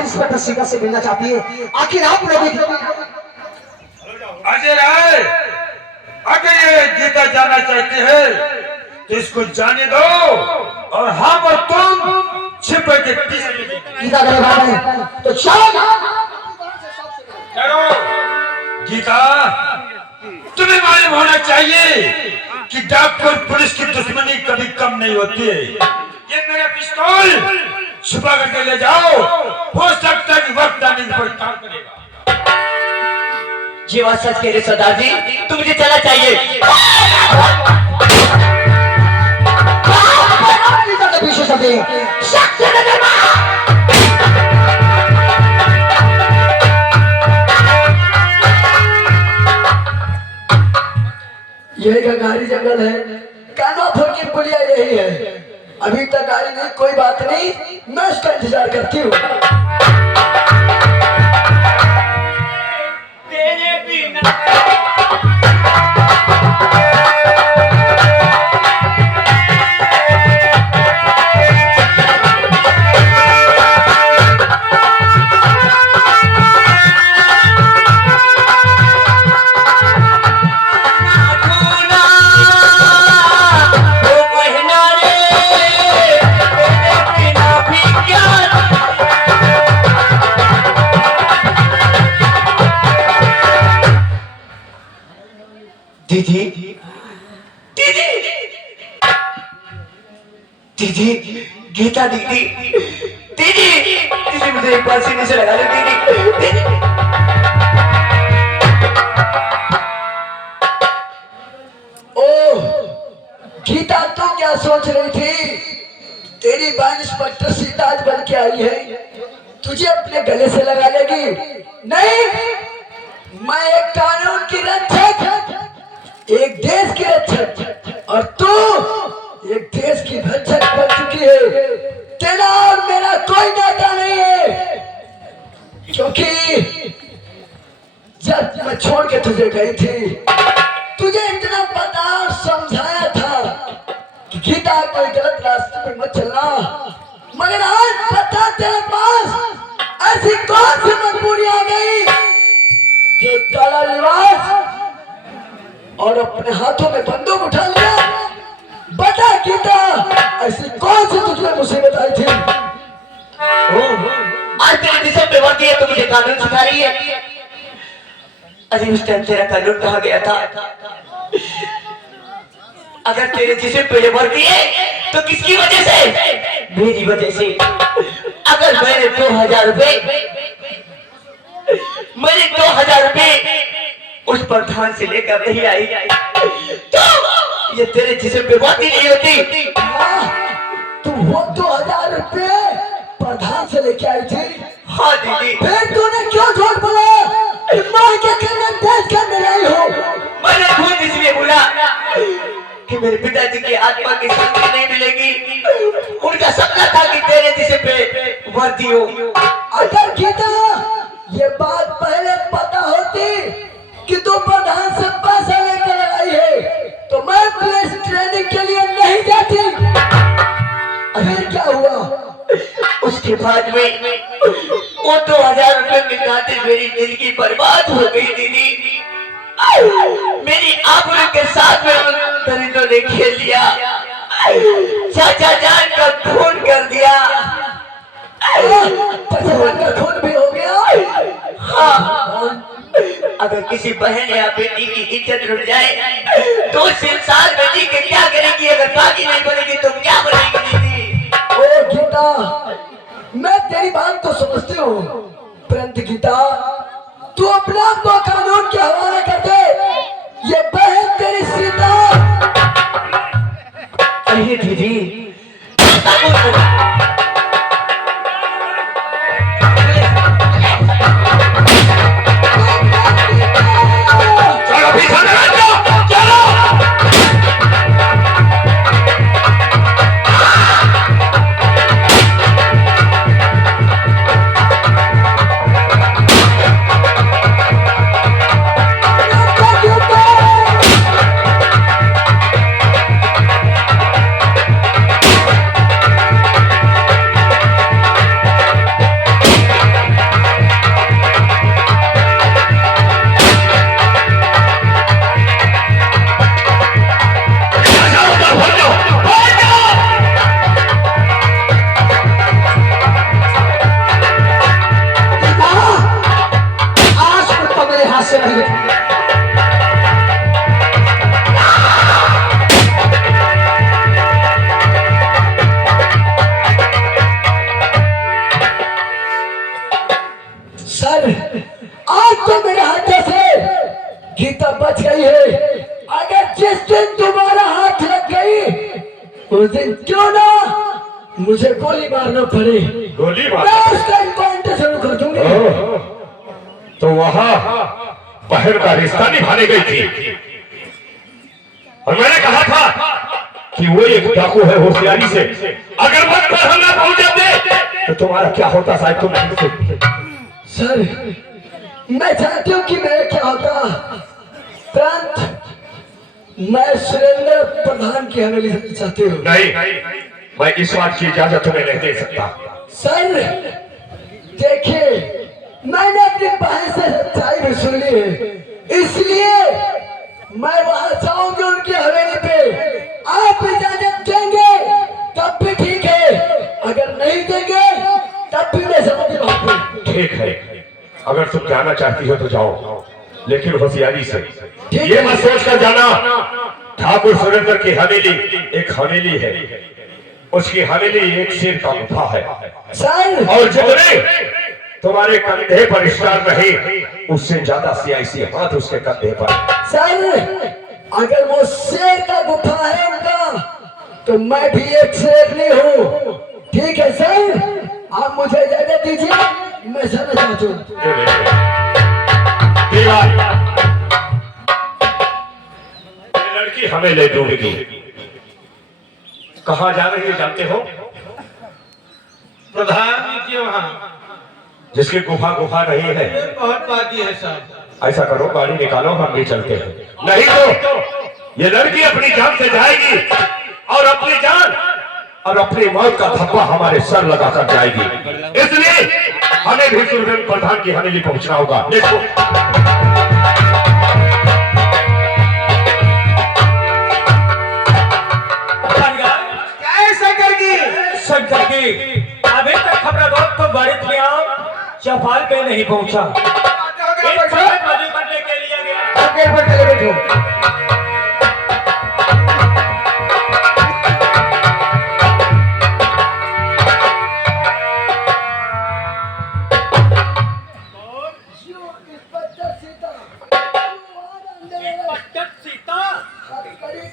Inspector Singh से मिलना चाहती है। आखिर आप लोग अजय राय, अगर ये गीता जाना चाहते हैं तो इसको जाने दो और हम और तुम छिपे के पीछे गीता गले भाग तो चलो। गीता, तुम्हें मालूम होना चाहिए कि डॉक्टर पुलिस की दुश्मनी कभी कम नहीं होती है। ये मेरा पिस्तौल छुपा करके ले जाओ, हो सकता है कि वक्त आने पर काम करेगा। ये बात सच कह रहे सरदार जी, तुम मुझे चला चाहिए। पीछे चलते यही का गाड़ी जंगल है, कानवा फोड़ की पुलिया यही है। अभी तक गाड़ी नहीं, कोई बात नहीं, मैं उसका इंतजार करती हूँ। दीदी, दीदी, दीदी, गीता दीदी, दीदी, दीदी मुझे एक बार सीने से लगा लो दीदी, दीदी। ओह, गीता तू क्या सोच रही थी? तेरी बहन इंस्पेक्टर सीता आज बन के आई है, तुझे अपने गले से लगा लेगी? नहीं, मैं एक कानून की रक्षक, एक देश की रक्षक, और तू एक देश की भक्षक बन चुकी है। तेरा और मेरा कोई नाता नहीं है, क्योंकि जब मैं छोड़ के तुझे गई थी, तुझे इतना पता और समझाया था कि गीता कोई गलत रास्ते पे मत चलना, मगर आज पता तेरे पास ऐसी कौन सी मजबूरी आ गई जो काला लिबास और अपने हाथों में बंदूक उठा लिया? बता गीता, ऐसी कौन सी तुझे मुसीबत आई थी? आज तेरे जिसम पे वर्दी है तो मुझे कानून सिखा रही है। अरे उस टाइम तेरा कानून कहाँ गया था? अगर तेरे जिसम पे वर्दी है तो किसकी वजह से? मेरी वजह से। अगर मैंने 2000 रुपए उस प्रधान से लेकर नहीं आई तो ये तेरे जिसम पे वर्दी नहीं होती। तू वो 2000 रुपए प्रधान से लेके आई थी? हाँ दीदी। फिर तूने क्यों झूठ बोला? मैं क्या करने देश के अंदर आई हूँ? मैंने खुद इसलिए बोला कि मेरे पिताजी की आत्मा की शांति नहीं मिलेगी। उनका सपना था कि तेरे जिसे पे वर्दी हो। अगर गीता ये बात पहले पता होती कि तू प्रधान से पैसा लेकर आई है तो मैं पुलिस ट्रेनिंग के लिए नहीं जाती। फिर क्या हुआ? उसके बाद में वो 2000 रुपए के खातिर मेरी जिंदगी बर्बाद हो गई दीदी। मेरी आबरू के साथ में उन दरिंदों ने खेल लिया, चाचा जान का खून कर दिया। चाचा का खून भी हो गया? हाँ, अगर किसी बहन या बेटी की इज्जत रुक जाए तो संसार में जी के क्या करेगी? अगर बाकी नहीं बनेगी तो क्या बनेगी दीदी? ओ गीता, मैं तेरी बात तो समझती हूँ, परंतु गीता तू अपने आप को कानून के हवाले कर दे। ये बहन तेरी सीता। अरे दीदी, सर आज तो मेरे हाथों से गीता बच गई है। अगर जिस दिन तुम्हारा हाथ लग गई उस दिन क्यों ना मुझे गोली मारना पड़े, गोली मैं मार उसका इनकाउंटर शुरू कर दूंगी। तो वहां बहन का रिश्ता निभाने गई थी और मैंने कहा था कि वो एक डाकू है, होशियारी से अगर वक्त पर हम ना पहुंच जाते तो तुम्हारा क्या होता साहब, तुम नहीं सोचते। सर मैं चाहती हूँ कि मेरा क्या होता, तुरंत मैं सुरेंद्र प्रधान की हवेली से चाहती हूँ। नहीं, मैं इस बात की इजाजत तुम्हें नहीं दे सकता। सर देखिए मैंने अपनी बहन से सच्चाई भी सुनी है, इसलिए मैं वहां जाऊंगी उनकी हवेली पे। आप इजाजत देंगे तब भी ठीक है, अगर नहीं देंगे तब भी मैं समझ रहा। ठीक है, अगर तुम जाना चाहती हो तो जाओ, लेकिन होशियारी से। ठीक ये है। मत सोच कर जाना ठाकुर सुरेंद्र की हवेली एक हवेली है, उसकी हवेली एक शेर का गुफा है सर और जितने तुम्हारे कंधे पर स्टार रहे उससे ज्यादा सियासी हाथ उसके कंधे पर। सर अगर वो शेर का गुफा है उनका तो मैं भी एक शेर नहीं हूँ। ठीक है सर, आप मुझे इजाजत दीजिए, मैं समझ चाहता हूँ। ये लड़की हमें ले डूबेगी। कहाँ जा रही है जानते हो? प्रधान जी के वहाँ जिसकी गुफा गुफा नहीं है। बहुत बाकी है साहब। ऐसा करो गाड़ी निकालो, हम भी चलते हैं। नहीं तो ये लड़की अपनी जान से जाएगी और अपनी जान और अपनी मौत का धब्बा हमारे सर लगाकर जाएगी। इसलिए हमें भी सुरेंद्र प्रधान की हवेली पहुंचना होगा। देखो क्या है शंकर की? शंकर की अभी तक हमारा दोस्त तो बारिश में चौपाल पे नहीं पहुंचा। एक समय मजू करने के लिए गया। पेड़ पर चले बैठो। पट्टक सीता हथकड़ी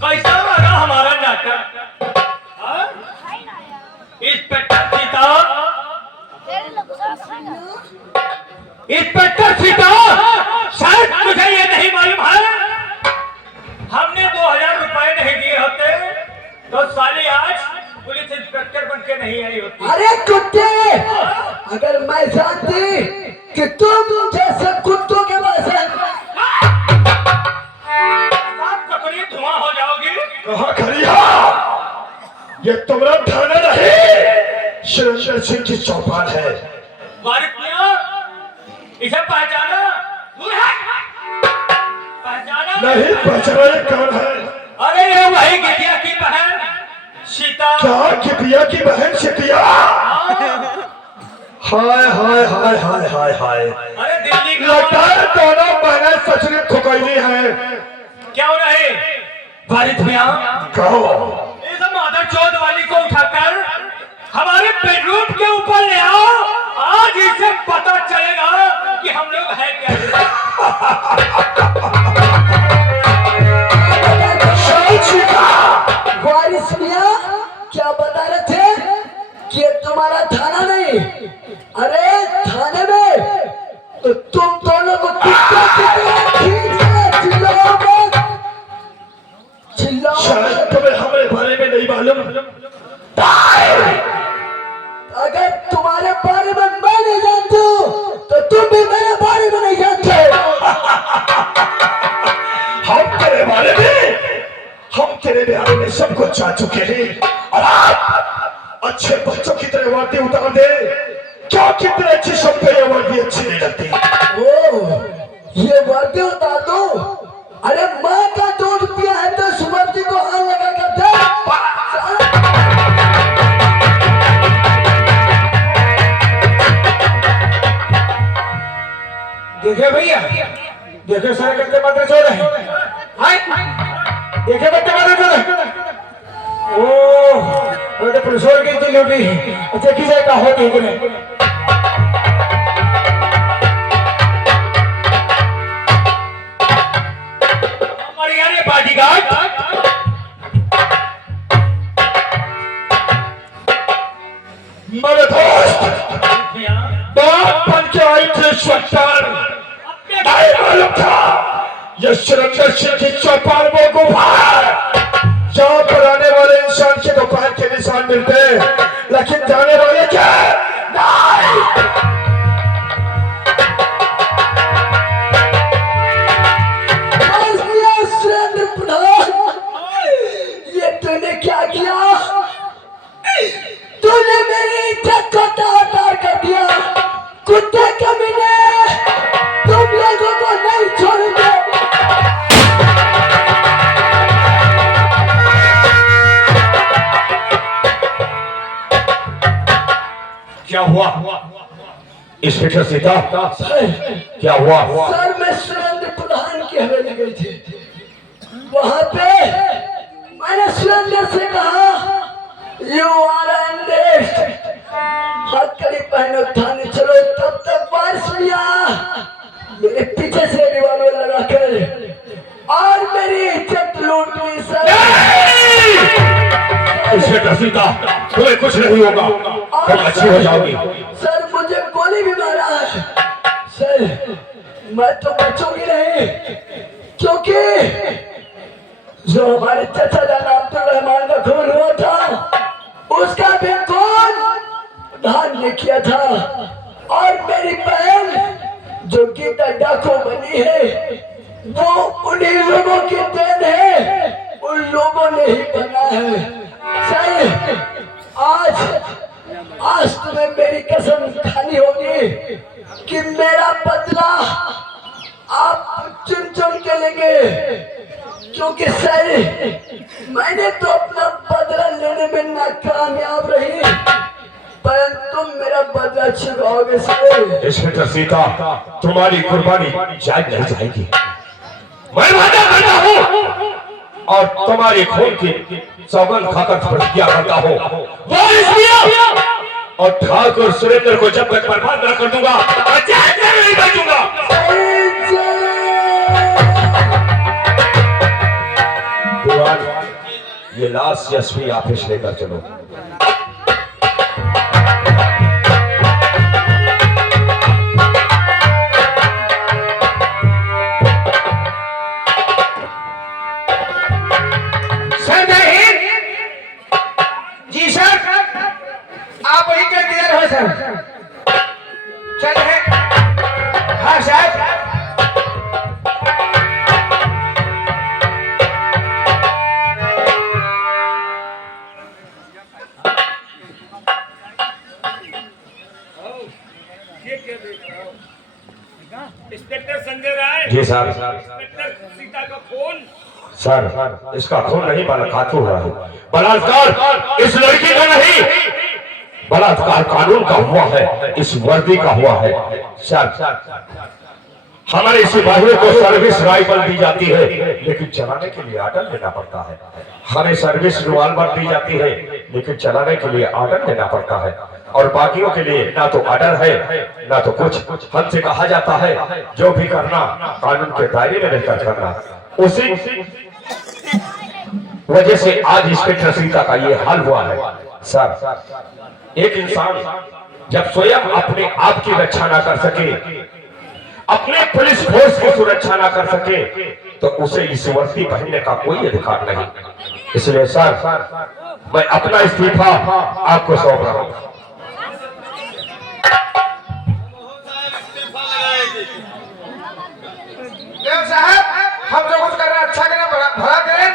कैसा लगा हमारा नाटक? हाँ? इंस्पेक्टर सीता, इंस्पेक्टर सीता, शायद मुझे ये नहीं मालूम है हमने 2000 रुपए नहीं दिए होते तो साले आज पुलिस इंस्पेक्टर बन के नहीं आई होती। अरे कुत्ते, अगर मैं जानती कि तुम जैसे कुत्तों के पास है धुआं हो जाओगी। कहाँ खड़ी हो? ये तुम्हारा थाना नहीं, सुरेंद्र सिंह की चौपाल है। बारिकिया इसे पहचाना? दूर है, पहचाना नहीं पहचाना ये कौन है? अरे ये वही गिटिया की बहन सीता। क्या किपिया की बहन सिपिया? हाय हाय हाय हाय हाय हाय, अरे दिल्ली का लगता है दोनों बहनें सच में ठुकैली हैं। क्यों नहीं? बारिश मियां कहो इस मादर चौथ वाली को उठाकर हमारे बेडरूम के ऊपर ले आओ, आज इसे पता चलेगा कि हम लोग हैं क्या। वारिस मियां क्या बता रहे थे कि ये तुम्हारा थाना नहीं, अरे थाने में तो तुम दोनों को कुत्तों की तरह खींच के चिल्लाओ मत, चिल्लाओ शायद मत। तुम्हें हमारे बारे में नहीं मालूम। अगर तुम्हारे बारे में मैं नहीं जानती हूँ तो तुम भी मेरे बारे में नहीं जानते। हम तेरे बारे में सब कुछ जा चुके हैं और आप अच्छे बच्चों की तरह वर्दी उतार दे। क्या कितने अच्छी शब्द है, ये वर्दी अच्छी नहीं लगती। ओ ये वर्दी उतार दो? अरे माँ का दूध पिया है तो उस वर्दी को हाथ लगा कर दे। देखे भैया, देखे सारे करते मात्र सो रहे हैं। देखे बच्चे मारे तो ओ तो पुलिस और की ड्यूटी अच्छा किसे का हो देख रहे हमारे बॉडीगार्ड मेरे दोस्त बाप बन के आई थे इंस्पेक्टर नहीं मालूम था ये सुरक्षा सिंह की चौपाल वो गुफा है जहाँ पर आने वाले इंसान के तो पैर के निशान मिलते लेकिन जाने वाले क्या नहीं सुरेंद्र प्रधान, ये तूने क्या किया? तूने मेरी इज्जत को तार-तार कर दिया। कुत्ते कमीने, तुम लोगों को नहीं छोड़ूंगा। क्या हुआ इंस्पेक्टर सीता क्या हुआ सर मैं सुरेंद्र प्रधान की हवेली गई थी, वहां पे मैंने सुरेंद्र से कहा यू आर अंडर हथकड़ी पहनो थाने चलो, तब तक बारिश लिया मेरे पीछे से रिवॉल्वर लगाकर और मेरी इज्जत लूट ली सर। इंस्पेक्टर सीता तुम्हें कुछ नहीं होगा तुम अच्छी हो जाओगी। सर मुझे गोली भी मारा है सर, मैं तो बचूंगी नहीं क्योंकि जो हमारे चाचा जान अब्दुल रहमान का खून हुआ था उसका भी खून प्रधान ने किया था और मेरी बहन जो गीता डाकू बनी है वो उन्हीं लोगों की देन है, उन लोगों ने ही बना है सर। आज तुम्हें मेरी कसम खानी होगी कि मेरा बदला आप चुन चुन के लेंगे क्योंकि सर मैंने तो अपना बदला लेने में नाकामयाब रही परंतु मेरा बदला चुकाओगे सर। इंस्पेक्टर सीता तुम्हारी कुर्बानी जायज नहीं जाएगी, मैं वादा करता हूँ और तुम्हारी खून की सौगंध खाकर प्रतिज्ञा करता हूँ वो इसलिए और ठाकुर सुरेंद्र को जब तक बर्बाद न कर दूंगा मैं जेल में नहीं बैठूंगा। ये लाश एसपी ऑफिस लेकर चलो। जी सर आप वही कर क्लियर हो सर चल है हाँ साहब inspector Sanjay Rai ji sir. Inspector Sita का फोन सर इसका खून नहीं बलात्कार हुआ है, बलात्कार इस लड़की का नहीं, बलात्कार कानून का हुआ है, इस वर्दी का हुआ है। सर हमारे सिपाहियों को सर्विस राइफल दी जाती है लेकिन चलाने के लिए ऑर्डर लेना पड़ता है, हमें सर्विस रिवॉल्वर दी जाती है लेकिन चलाने के लिए ऑर्डर लेना पड़ता है और बाकियों के लिए ना तो ऑर्डर है ना तो कुछ। हमसे कहा जाता है जो भी करना कानून के दायरे में रहकर करना। उसी वजह से आज इंस्पेक्टर सीता का ये हाल हुआ है। सर एक इंसान जब स्वयं अपने आप की रक्षा ना कर सके, अपने पुलिस फोर्स की सुरक्षा ना कर सके तो उसे इस वर्दी पहनने का कोई अधिकार नहीं। इसलिए सर मैं अपना इस्तीफा आपको सौंप रहा हूं। साहब हम जो कुछ कर रहे हैं अच्छा करें भला करें,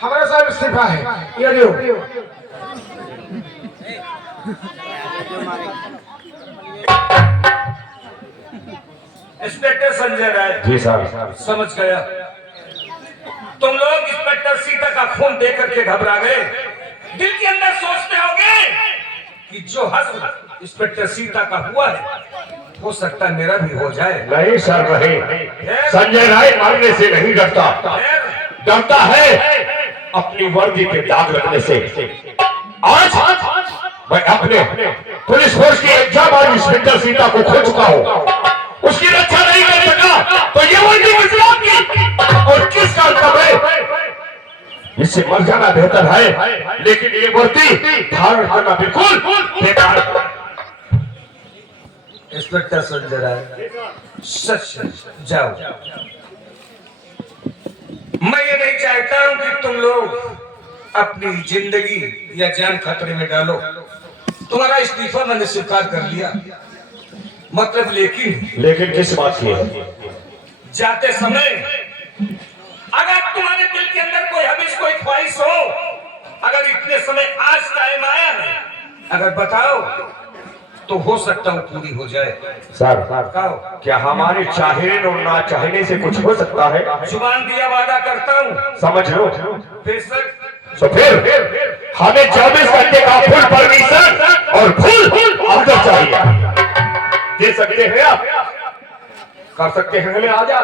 हमारा साहब इस्तीफा है ये लियो। Inspector Sanjay Rai ji sir. समझ गया तुम लोग इंस्पेक्टर सीता का खून देख करके घबरा गए, दिल के अंदर सोचते होंगे कि जो हस्म इंस्पेक्टर सीता का हुआ है हो सकता मेरा भी हो जाए। नहीं सर नहीं, संजय राय मरने से नहीं डरता। डरता है अपनी वर्दी पे दाग लगने से। आज मैं अपने पुलिस फोर्स की एग्जाम और इंस्पेक्टर सीता को खो चुका हूं। उसकी रक्षा नहीं कर सका तो ये वर्दी किस काम की और किस काम का है? इससे मर जाना बेहतर है, लेकिन ये वर्दी धारण करना बिल्कुल बेकार। इंस्पेक्टर संजय राय, सच जाओ। मैं ये नहीं चाहता हूं कि तुम लोग अपनी जिंदगी या जान खतरे में डालो। तुम्हारा इस्तीफा मैंने स्वीकार कर लिया, मतलब लेकिन किस बात की है? जाते समय अगर तुम्हारे दिल के अंदर कोई हबिश, कोई ख्वाहिश हो, अगर इतने समय आज टाइम आया है, अगर बताओ तो हो सकता हूँ पूरी हो जाए। सर कहो। क्या हमारे चाहने और ना चाहने से कुछ हो सकता है? जुबान दिया वादा करता हूँ। समझ लो। फिर सर तो फिर हमें 24 घंटे का फुल परमिशन और फुल ऑर्डर चाहिए। दे सकते हैं आप? कर सकते हैं? हमें आ जा।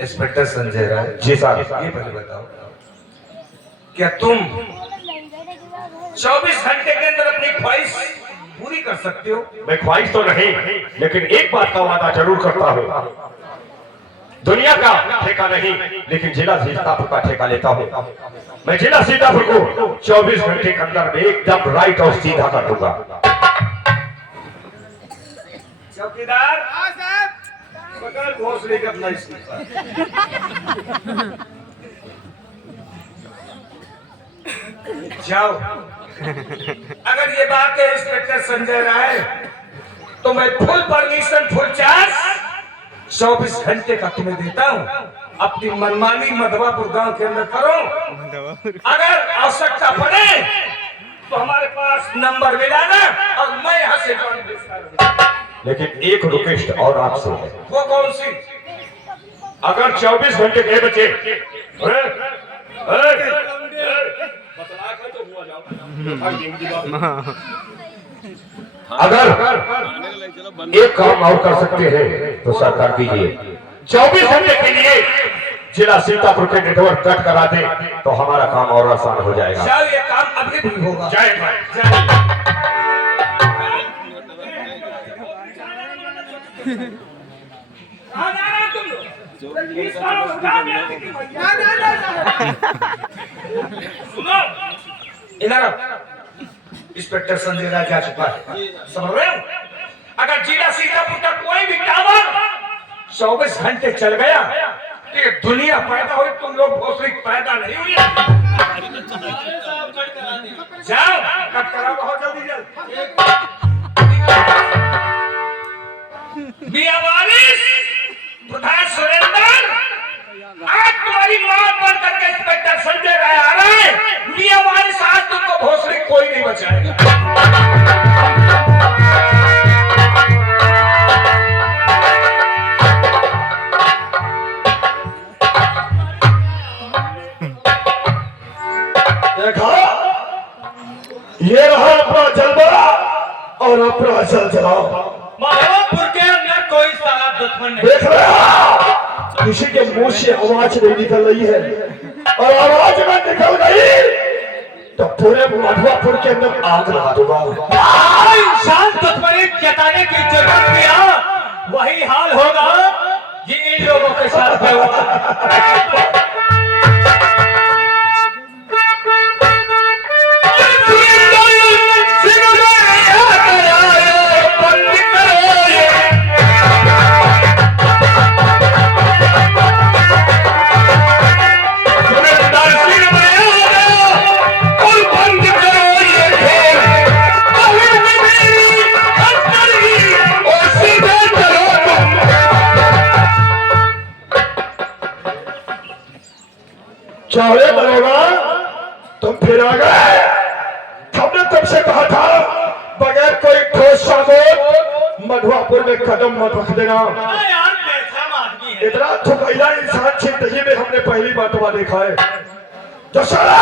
Inspector Sanjay Rai ji sir. ये पहले बताओ, क्या तुम 24 घंटे के अंदर अपनी ख्वाहिश पूरी कर सकते हो? मैं ख्वाहिश तो नहीं, लेकिन एक बात का वादा जरूर करता हूँ। दुनिया का ठेका नहीं, लेकिन जिला सीतापुर का ठेका लेता हूँ। मैं जिला सीतापुर को 24 घंटे के अंदर में एकदम राइट और सीधा कर दूंगा। चौकीदार पकड़ घोंसले का अपना इस्तीफा। जाओ। अगर ये बात है इंस्पेक्टर संजय राय, तो मैं फुल परमिशन, फुल चार्ज 24 घंटे का तुम्हें देता हूँ। अपनी मनमानी मधवापुर गांव के अंदर करो। अगर आवश्यकता पड़े तो हमारे पास नंबर मिलाना और मैं यहाँ से जॉइन करूंगा। लेकिन एक रिक्वेस्ट और आपसे है। वो कौन सी? अगर 24 घंटे के बचे अगर एक काम और कर सकते हैं तो सर कर दीजिए। 24 घंटे के लिए जिला सीतापुर के नेटवर्क कट करा दे तो हमारा काम और आसान हो जाएगा। चल, ये काम अभी भी होगा। जय भाई। सुनो, इधर इंस्पेक्टर संजय राय जा चुका है, समझ रहे हो? अगर जिला सीतापुर का कोई भी टावर 24 घंटे चल गया तो ये दुनिया पैदा हुई, तुम लोग भोसड़ी पैदा नहीं हुई। जाओ, कट कराओ बहुत जल्दी। मियां वारिस, प्रधान सुरेंद्र, आज तुम्हारी मां बन करके इंस्पेक्टर संजय राय आ रहा है। मियां वारिस, आज तुमको भोसड़ी कोई नहीं बचाएगा। देखा, ये रहा अपना जलवा और अपना जलजला। माधवपुर के अंदर कोई साला दुश्मन नहीं। देख रहा, किसी के मुंह से आवाज नहीं निकल रही है, और आवाज में निकल गई तो पूरे मधुआपुर के अंदर आग लगा दूंगा। इंसान दुश्मनी जताने की जरूरत किया, वही हाल होगा ये इन लोगों के साथ हुआ। चाहे दरोगा, तुम फिर आ गए। हमने तुमसे कहा था बगैर कोई ठोस साबुत मधुआपुर में कदम मत रख देना। यार कैसा आदमी है। इतना थुकैला इंसान जिंदगी में हमने पहली बार देखा है। तो साला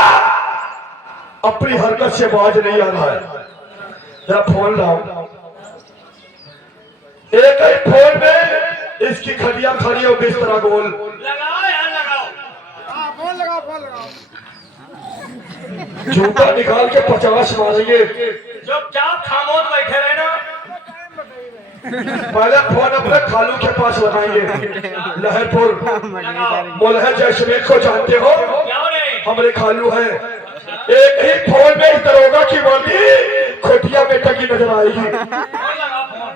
अपनी हरकत से बाज नहीं आ रहा है। जरा फोन लाओ। एक ही फोन में इसकी खड़िया खड़ी हो बिस्तरा गोल। लगाओ यार लगाओ। जूता निकाल के 50 मारेंगे। चुपचाप खामोश बैठे रहना। पहले फोन अपने खालू के पास लगाएंगे। लहरपुर लगाओ। मुलह जैसलमेर को जानते हो? क्यों नहीं? हमारे खालू है। एक ही फोन में इस दरोगा की वर्दी खोटिया बेटा की नजर आएगी। फोन लगाओ फोन।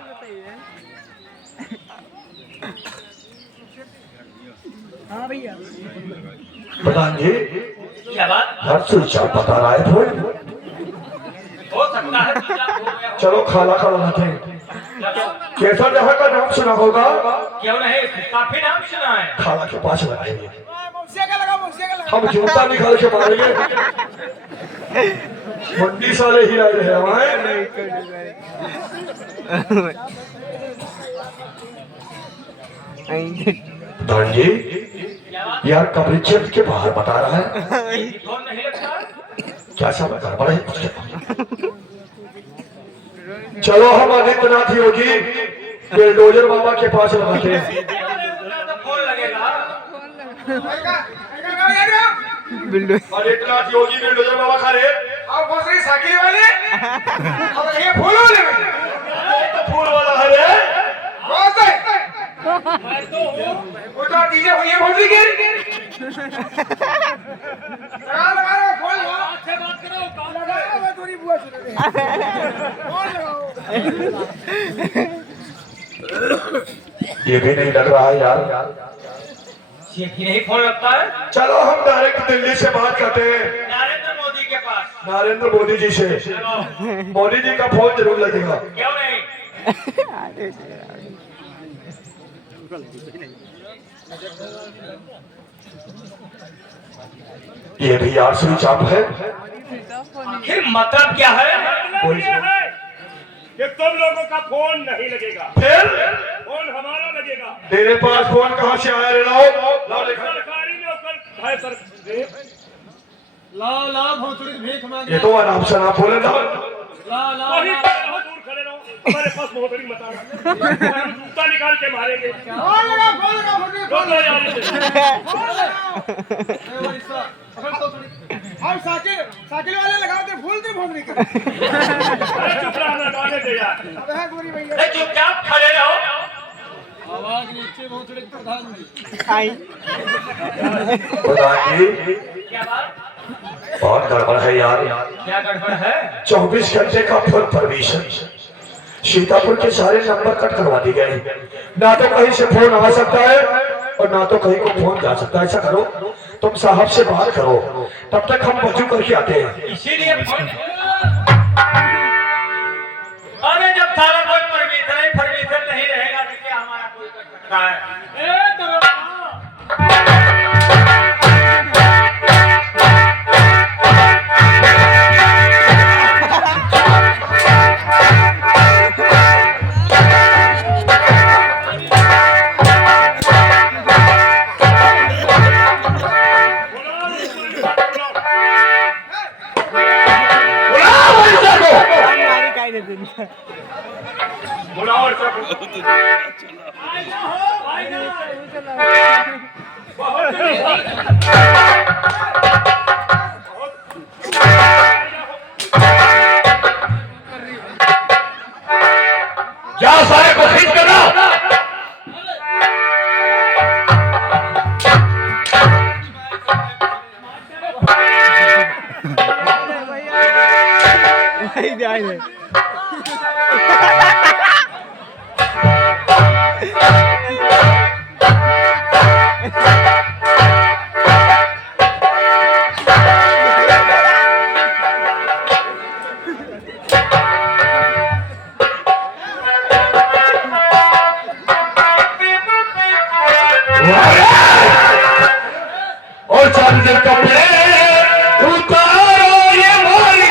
प्रधान जी क्या बात? हर स्विच ऑफ बता रहा है फोन। हो सकता है चुपचाप हो गया हो। चलो खाला खा लाते हैं। लगाओ। कैसा जगह का नाम सुना होगा? क्यों नहीं? काफी नाम सुना है। खाला के पास लगाएंगे। हम जूता निकाल के मारेंगे। मुंडी साले ही आए रहे हमारे। प्रधान जी क्या बात? यार कमरे क्षेत्र के बाहर बता रहा है। फोन नहीं लगता? क्या सब गड़बड़ है उसके? चलो हम आदित्यनाथ योगी बुलडोजर बाबा के पास लगाते हैं। तो फोन लगेगा। आदित्यनाथ योगी बुलडोजर बाबा खा रहे। और भोसड़ी साइकिल वाले और ये फूल वाले तो फूल वाला है रे। वो तो डीजे हुई है भोसड़ी के लगा फोन लगाओ। से बात करो। लगाओ मैं थोड़ी बुआ सुन रही फोन लगाओ। ये भी नहीं लग रहा है यार। ये भी नहीं फोन लगता है। चलो हम डायरेक्ट दिल्ली से बात करते हैं। नरेंद्र मोदी के पास। नरेंद्र मोदी जी से। लगाओ। मोदी जी का फोन जरूर लगेगा। क्यों नहीं? ये भी यार स्विच ऑफ है। आखिर मतलब क्या है? कोई कि तुम लोगों का फोन नहीं लगेगा, फिर फोन हमारा लगेगा। तेरे पास फोन कहाँ से आया रे? लाओ देखा। सरकारी नौकर है सर। लाओ लाओ भोसड़ी की भीख मांगे। ये तो आराम से ना बोले ना। लाओ लाओ वहीं पर रहो, दूर खड़े रहो। हमारे पास मोहतरी मत आना। हम जूता निकाल के मारेंगे। फोन लगाओ भोसड़ी रोक लो यार इसे। हम साइकिल वाले लगाते फूल के भोसड़ी के अरे चुप रहना, गाने दे यार। अब है गोरी भैया अरे चुपचाप खड़े रहो। आवाज नीचे भोसड़ी के प्रधान जी। प्रधान जी क्या बात? बहुत गड़बड़ है यार। क्या गड़बड़ है? 24 घंटे का फुल परमिशन। सीतापुर के सारे नंबर कट करवा दिए गए। ना तो कहीं से फोन आ सकता है और ना तो कहीं को फोन जा सकता है। ऐसा करो तुम साहब से बात करो, तब तक हम वजू करके आते हैं। इसीलिए फोन। अरे जब सारा कोई परमिशन नहीं रहेगा तो क्या हमारा कोई कर सकता है? ए दरोगा। बुलाओ सब। क्या सारे को खींच कर लाओ। और चंद कपड़े उतारो ये भाई।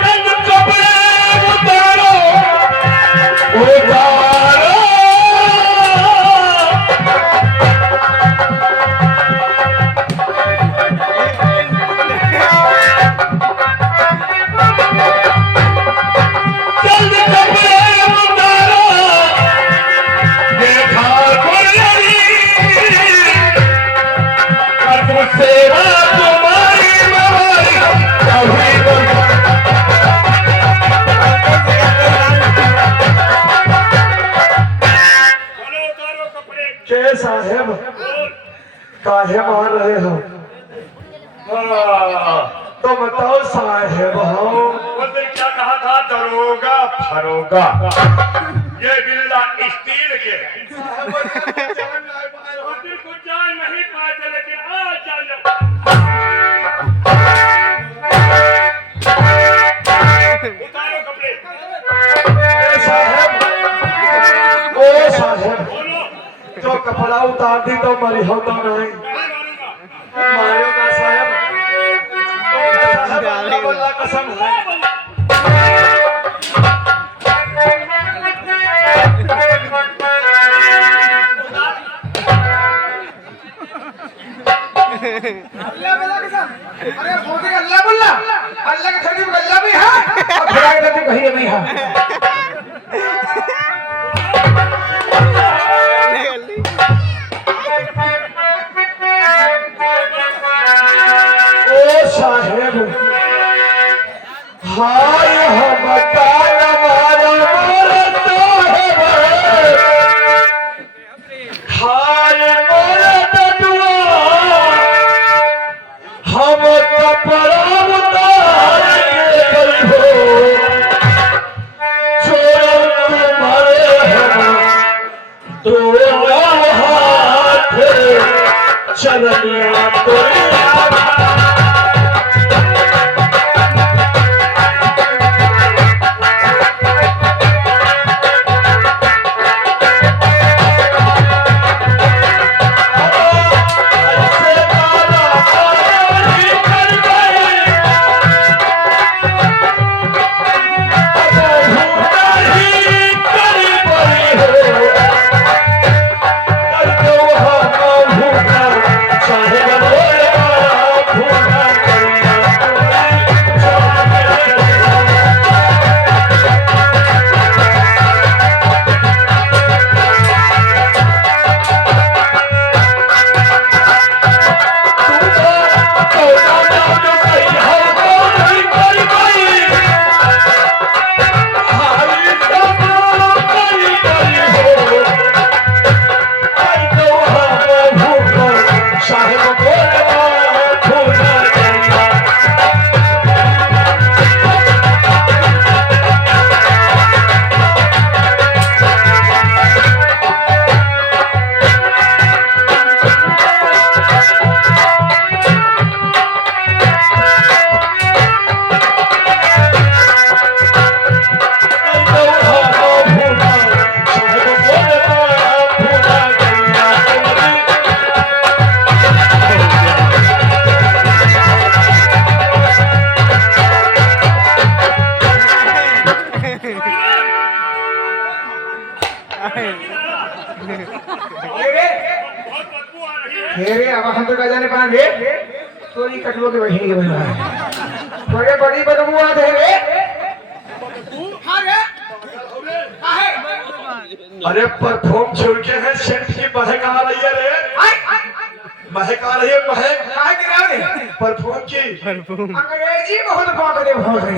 चंद कपड़े उतारो उतारो। साहेब हो। उसने क्या कहा था? दरोगा फरोगा। ये बिल्ला स्टील के हैं। होटल को जान नहीं पाए थे, लेकिन आज जान उतारो कपड़े। ओ साहेब, बोलो। जो कपड़ा उतार दी तो मरी होता नहीं। मैं मारूंगा। मारेगा साहब, साहब अल्लाह बल्ला कसम है। अरे भोंके का अल्लाह बोलना, अल्लाह की धरती पर अल्लाह भी है और खुदा की धरती पर कहीं नहीं है। ओ साहेब, हाय हम काल मारा मरता है, हाय मरता दुआ, हम कपड़ा उतार के गई हो, छोड़ तुम्हारे हम दो हाथ चलनिया तो मेरे अब हम तो जाने पाए रे तो ये कटलो के वही के बना बड़े बड़ी बदबू आते हैं रे। हां रे काहे अरे परफॉर्म छोड़ के है सेंट की महक आ रही है रे, महक आ रही है, महक काहे की रे परफॉर्म की। अंग्रेजी बहुत बात दे बहुत रे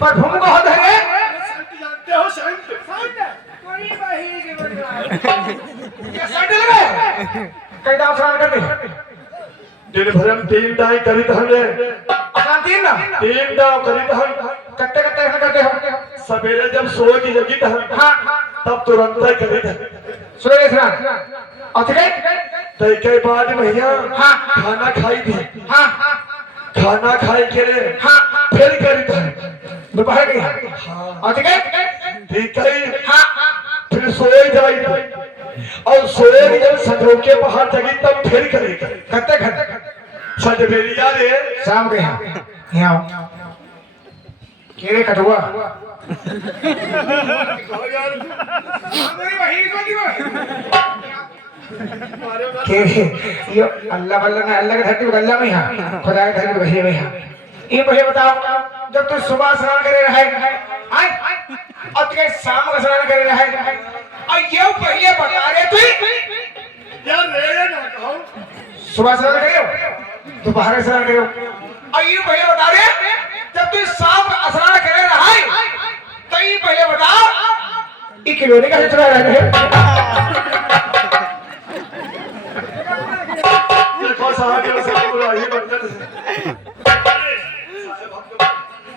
परफॉर्म बहुत है रे। जानते हो सेंट? बड़ी बही के बना ये सेंट लगे कई दाव स्नान कर दे दिन भर हम 3 दाई करित हमने, शांति ना 3 दाव करित हम। कट्टे कट्टे ऐसा करते हो सवेरे जब सोए की जगी था हां तब तुरंत ही करित सूर्य स्नान और तय के बाद भैया हाँ। खाना खाई थी, हां खाना खाई के रे हां फिर करित दोपहर की और ठीक है हां फिर सोए जाई और सोए जब सजो के बाहर जगी तब फिर करेगा कट्टे कट्टे सजबेरिया रे शाम के यहाँ केरे कटुआ केरे यो अल्लाह बल्ला ने अल्लाह की धरती पर अल्लाह में यहाँ खुदा की धरती पर वही में यहाँ ये पहले बताओ जब तू सुबह स्नान करे रहे आय और तुझे शाम का स्नान करे रहे और ये पहले बता रहे तू यार रे ना कहो सुबह स्नान करे हो दोपहर स्नान करे हो और ये पहले बता रहे जब तू शाम का स्नान करे रहे तो ये पहले बताओ ये किलोने का चला रहे देखो साहब ये साहब बुलाइए बंदर से ओ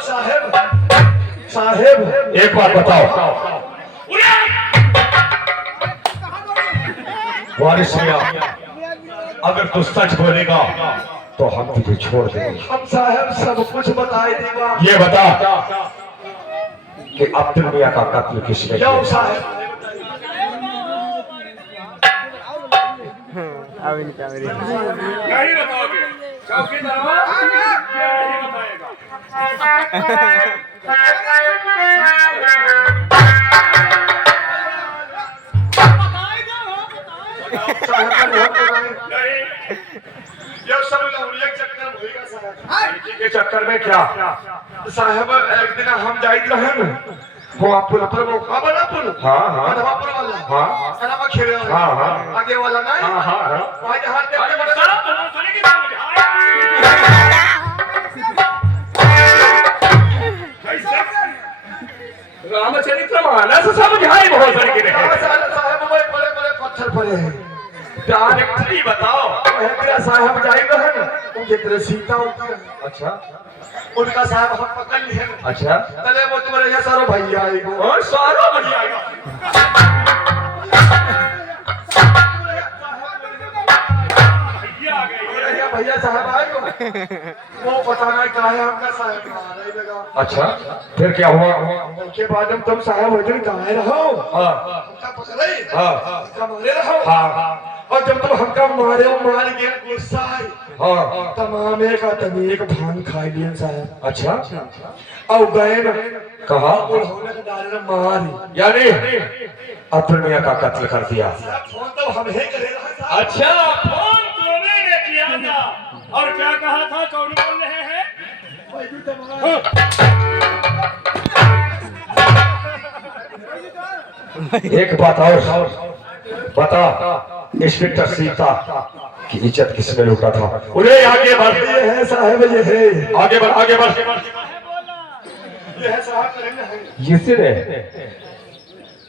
साहेब साहेब एक बात बताओ वारिस मियां, अगर तू सच बोलेगा तो हम तुझे छोड़ देंगे। हम साहब सब कुछ बताए देगा। ये बता कि अब्दुल मियां का कत्ल किसने क्यों किया? साहब? नहीं बताओगे चौकीदार क्या नहीं बताएगा। ये सब लौड़िया चक्कर होएगा साहब। के चक्कर में क्या? साहब एक दिन हम जाइत रहन वो पुल पर वो का बना पुल हाँ हाँ मधवापुर वाला हाँ सलामा खेले वाला हाँ, हाँ। आगे वाला ना हाँ हाँ हाँ। वहां जहां देखते बड़े रामचरित्र मानस समझाए बहुत सारे के साहब वो बड़े बड़े पत्थर पड़े हैं। डायरेक्टली बताओ। मेरा साहब जाइत रहन उनके तरह सीता होती है। अच्छा उनका साहब हम पकड़ लिए अच्छा तले वो तुम्हारे यहाँ सारो भैया आएगो और सारा बढ़िया भैया साहब आएगो वो बताना क्या है हमका साहब मारा ही लगा। अच्छा फिर क्या हुआ? उसके बाद हम तुम साहब उधर गाय रहो हाँ हमका पकड़े हाँ हमका मारे रहो हाँ और जब तुम हमका मारे हो मार के गुस्सा आई हाँ तमामे का तनीक भांग खा लियन साहब अच्छा और गए न कहा उन्होंने तो डाले मारी यानी अब्दुल मियां का कत्ल कर दिया। फोन तो हम ही करे रहा साहब। अच्छा फोन तुमने किया था और क्या कहा था कौन बोल रहे हैं? एक बात और बता इंस्पेक्टर सीता की इज्जत किसने लूटा था? उन्हें आगे बढ़ ये है साहब ये है आगे बढ़ आगे बढ़ ये है साहब करेंगे है। जिसने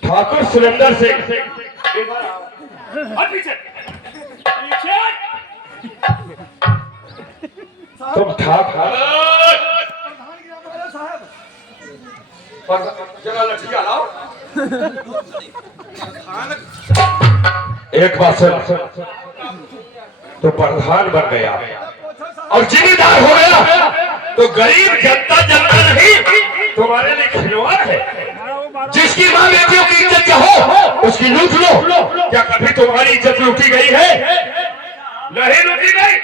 ठाकुर सुरेंद्र सिंह और पीछे पीछे तुम ठाकुर जगह लठिया लाओ। एक बात सुन तो प्रधान बन गया और जिम्मेदार हो गया तो गरीब जनता जनता नहीं तुम्हारे लिए खिलवाड़ है। जिसकी माँ बेटियों की इज्जत हो उसकी लूट लो। क्या कभी तुम्हारी इज्जत लूटी गई है? नहीं रुकी गई।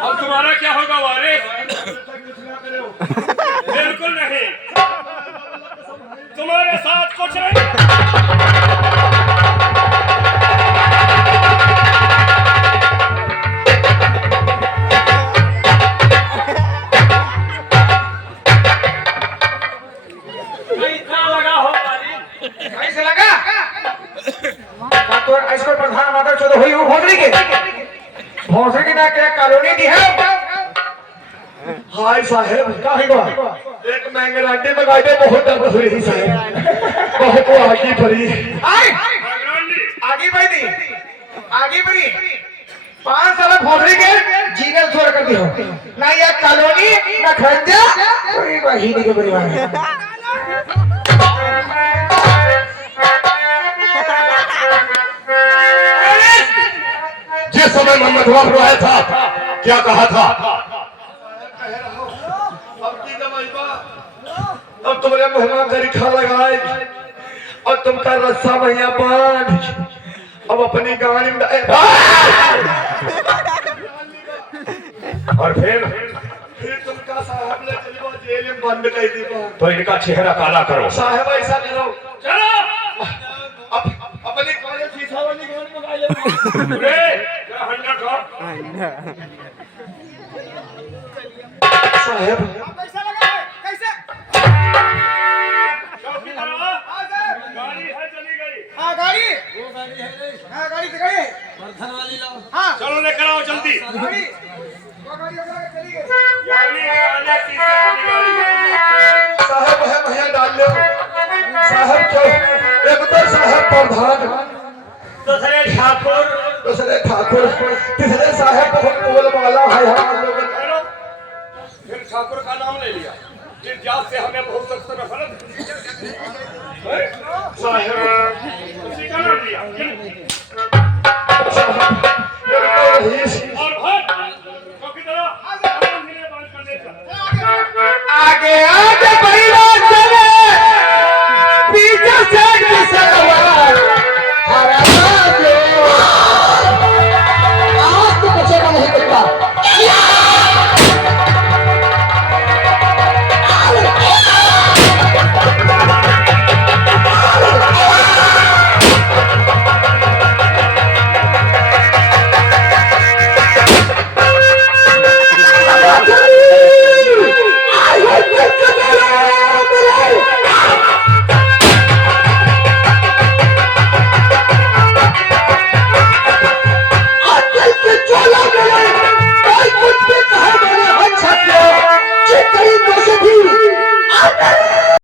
अब तुम्हारा क्या होगा वारिस? बिल्कुल नहीं, तुम्हारे साथ कुछ नहीं। कैसा लगा हो वारिस? कैसे लगा तो इसको प्रधान माता चौदह हुई वो भोसड़ी के ना क्या कॉलोनी दी है। हाय साहेब का ही एक मैंगरांडी में गाइडे बहुत डर रही साहेब बहुत वो आगे पड़ी आए आगे बढ़ी आगे बढ़ी 5 साल भोसड़ी के जीनल छोड़ कर दियो ना ये कॉलोनी ना खंजा कोई बहिनी के परिवार जिस समय मोहम्मद वहां आया था क्या कहा था? अब तुम्हारे मेहमान का रिखा लगाए और तुमका रस्सा भैया बांध अब अपनी गाड़ी में और फिर तुमका साहब ले चलो जेल में बंद कर दी तो इनका चेहरा काला करो। साहब ऐसा करो चलो अब अपनी कॉलेज शीशा वाली गाड़ी में गाड़ी क्या हंडा का साहब कैसा लगा है? कैसे यानी काले शीशे वाली गाड़ी। साहब है भैया डाल लो साहब क्यों एक तो साहब प्रधान दूसरे ठाकुर दूसरे ठाकुर तीसरे साहब बहुत बोल वाला है हम लोग फिर ठाकुर का नाम ले लिया जिस जात से हमें बहुत